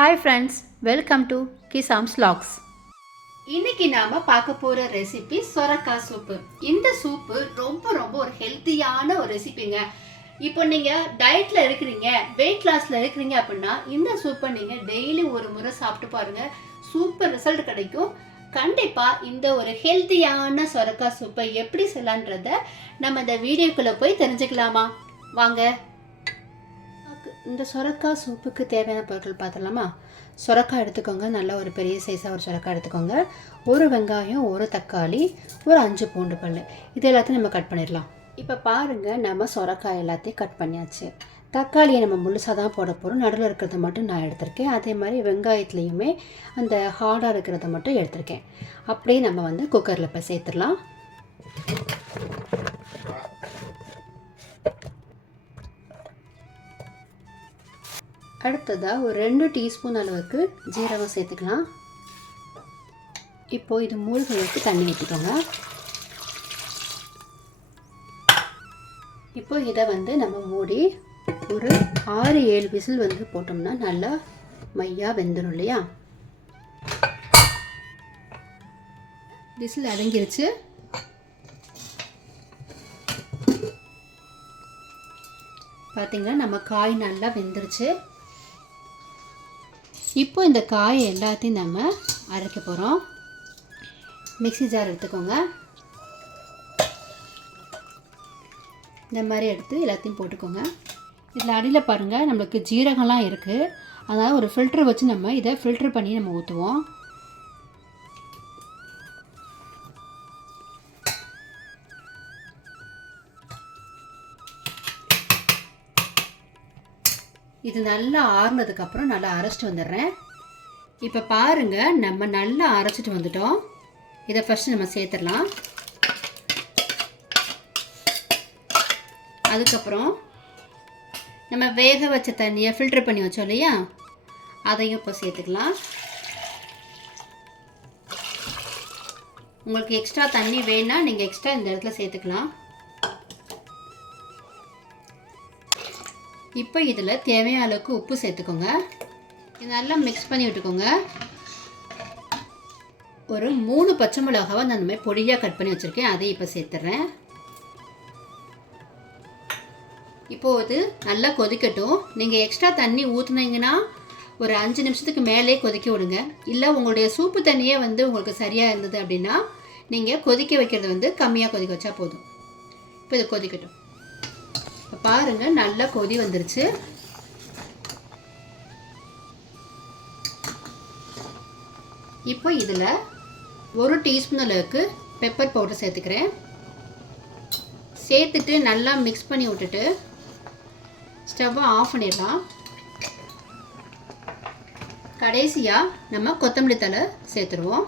Hi friends welcome to கிசாம்ஸ் லாக்ஸ் இன்னைக்கு நாம பார்க்க போற ரெசிபி சொரக்காய் சூப்பு. இந்த சூப்பு ரொம்ப ரொம்ப ஒரு ஹெல்த்தியான ஒரு ரெசிபிங்க இப்போ நீங்க டயட்ல இருக்கிறீங்க வெயிட் லாஸ்ல இருக்கிறீங்க அப்படின்னா இந்த சூப்பை நீங்க டெய்லி ஒரு முறை சாப்பிட்டு பாருங்க. சூப்பர் ரிசல்ட் கிடைக்கும். கண்டிப்பா இந்த ஒரு ஹெல்த்தியான சொரக்காய் சூப்பை எப்படி செய்யலான்றத நம்ம இந்த வீடியோக்குள்ள போய் தெரிஞ்சுக்கலாமா? வாங்க. இந்த சொரக்காய் சூப்புக்கு தேவையான பொருட்கள் பார்த்துடலாமா? சொரக்காய் எடுத்துக்கோங்க. நல்ல ஒரு பெரிய சைஸாக ஒரு சுரக்கா எடுத்துக்கோங்க. ஒரு வெங்காயம் ஒரு தக்காளி ஒரு அஞ்சு பூண்டு பல் இது எல்லாத்தையும் நம்ம கட் பண்ணிடலாம். இப்போ பாருங்கள் நம்ம சொரக்காய் எல்லாத்தையும் கட் பண்ணியாச்சு. தக்காளியை நம்ம முழுசாக தான் போட போகிறோம் நடுவில் இருக்கிறத மட்டும் நான் எடுத்திருக்கேன். அதே மாதிரி வெங்காயத்துலேயுமே அந்த ஹார்டாக இருக்கிறத மட்டும் எடுத்திருக்கேன். அப்படியே நம்ம வந்து குக்கரில் இப்போ சேர்த்துடலாம். அடுத்ததாக ஒரு ரெண்டு டீஸ்பூன் அளவுக்கு ஜீரகம் சேர்த்துக்கலாம். இப்போது இது மூழ்களுக்கு தண்ணி ஊற்றிக்கோங்க இப்போ இதை வந்து நம்ம மூடி ஒரு ஆறு ஏழு விசில் வந்து போட்டோம்னா நல்லா மையாக வெந்துடும் இல்லையா? விசில் அடங்கிருச்சு. பார்த்தீங்கன்னா நம்ம காய் நல்லா வெந்துருச்சு. இப்போ இந்த காயை எல்லாத்தையும் நம்ம அரைக்க போகிறோம் மிக்ஸி ஜார் எடுத்துக்கோங்க. இந்த மாதிரி எடுத்து எல்லாத்தையும் போட்டுக்கோங்க. இதில் அடியில் பாருங்கள் நம்மளுக்கு ஜீரகம்லாம் இருக்குது அதனால் ஒரு ஃபில்ட்ரு வச்சு நம்ம இதை ஃபில்ட்ரு பண்ணி நம்ம ஊற்றுவோம் இது நல்லா ஆறுனதுக்கப்புறம் நல்லா அரைச்சிட்டு வந்துடுறேன். இப்போ பாருங்கள் நம்ம நல்லா அரைச்சிட்டு வந்துட்டோம். இதை ஃபஸ்ட்டு நம்ம சேர்த்துடலாம். அதுக்கப்புறம் நம்ம வேக வச்ச தண்ணியை ஃபில்டர் பண்ணி வச்சோம் இல்லையா? அதையும் இப்போ சேர்த்துக்கலாம். உங்களுக்கு எக்ஸ்ட்ரா தண்ணி வேணால் நீங்கள் எக்ஸ்ட்ரா இந்த இடத்துல சேர்த்துக்கலாம். இப்போ இதில் தேவையான அளவுக்கு உப்பு சேர்த்துக்கோங்க. இது நல்லா மிக்ஸ் பண்ணி விட்டுக்கோங்க. ஒரு மூணு பச்சை மிளகாவை நான் இந்த மாதிரி பொடியாக கட் பண்ணி வச்சுருக்கேன். அதையும் இப்போ சேர்த்துட்றேன் இப்போது இது நல்லா கொதிக்கட்டும். நீங்கள் எக்ஸ்ட்ரா தண்ணி ஊற்றுனீங்கன்னா ஒரு அஞ்சு நிமிஷத்துக்கு மேலே கொதிக்க விடுங்க. இல்லை உங்களுடைய சூப்பு தண்ணியே வந்து உங்களுக்கு சரியாக இருந்தது அப்படின்னா நீங்கள் கொதிக்க வைக்கிறது வந்து கம்மியாக கொதிக்க வச்சா போதும். இப்போ இது கொதிக்கட்டும். பாருங்கள் நல்லா கொதி வந்துருச்சு. இப்போ இதில் ஒரு டீஸ்பூன் அளவுக்கு பெப்பர் பவுடர் சேர்த்துக்கிறேன். சேர்த்துட்டு நல்லா மிக்ஸ் பண்ணி விட்டுட்டு ஸ்டவ்வை ஆஃப் பண்ணிடலாம். கடைசியாக நம்ம கொத்தமல்லி தலை சேர்த்துருவோம்.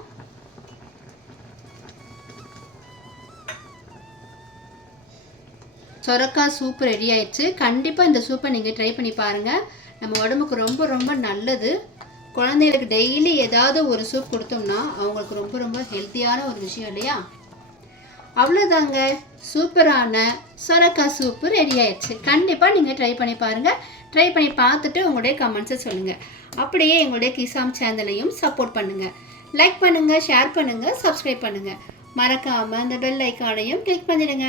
சொரக்காய் சூப் ரெடி ஆயிடுச்சு. கண்டிப்பாக இந்த சூப்பை நீங்கள் ட்ரை பண்ணி பாருங்கள் நம்ம உடம்புக்கு ரொம்ப ரொம்ப நல்லது. குழந்தைகளுக்கு டெய்லி ஏதாவது ஒரு சூப் கொடுத்தோம்னா அவங்களுக்கு ரொம்ப ரொம்ப ஹெல்த்தியான ஒரு விஷயம் இல்லையா? அவ்வளோதாங்க சூப்பரான சொரக்காய் சூப்பு ரெடி ஆயிடுச்சு. கண்டிப்பாக நீங்கள் ட்ரை பண்ணி பாருங்கள் ட்ரை பண்ணி பார்த்துட்டு உங்களுடைய கமெண்ட்ஸை சொல்லுங்கள் அப்படியே எங்களுடைய கிசாம் சேனலையும் சப்போர்ட் பண்ணுங்கள் லைக் பண்ணுங்கள் ஷேர் பண்ணுங்கள் சப்ஸ்கிரைப் பண்ணுங்கள் மறக்காமல் அந்த பெல் ஐக்கானையும் கிளிக் பண்ணிடுங்க.